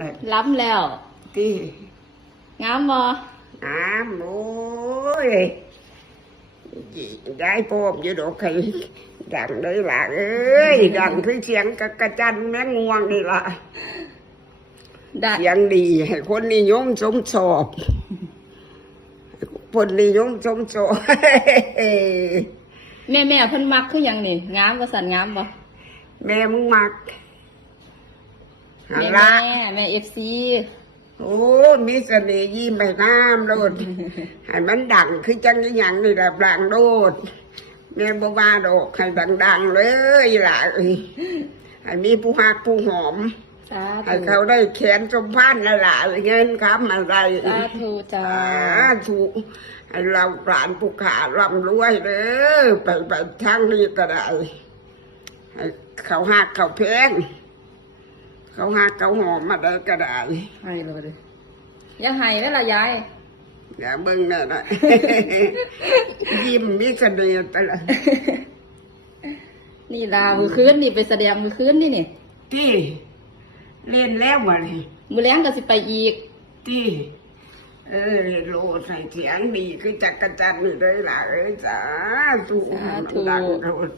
เลยล้ำแล้วที่งามบ่น้ำโอ้ยยายพ่อมอยู่ดอกไข่ดังเลยล่ะเอ้ยดังคือเสียงกะกระจันแม่งวงนี่ล่ะได้เสียงดีให้คนนิยมชมชอบคนนิยมชมชอบแม่แม่เพิ่นมักคือหยังนี่งามบ่สั่นงามบ่แม่มึงมักหัน แม่ละแม่แม่ FC โอ้มีเสน่ห์ยิ้มไปน้ำโลดให้มันดังคือจังอหย่างนี่แหละดังโลดแม่บ่ว่าดอกให้ดัง ๆ เลยล่ะเอ้ยให้มีผู้หักผู้หอมสาให้ธุเขาได้แขนสมพันธ์นั่นล่ะเงินคำอะไรสาธุจ้าอ่าถูกให้เราปรานผู้ขาร่ำรวยเด้อไปไปทางนี้ก็ได้ให้เขาหักเขาแพง เขาหักเขาหอมมาได้ก็ได้ให้เลยดิอย่าให้เด้อล่ะยายอย่าเบิ่งนั่นน่ะยิ้มมีเสน่ห์ตลอดนี่ลามื้อคืนนี่ไปแสดงมื้อคืนนี่นี่ที่เล่นแล้ววะนี่มื้อแลงก็สิไปอีกที่เออโลดใส่เสียงดีคือจักรจันทร์นี่เลยล่ะเอ้ยสาธุสาธุดังโลด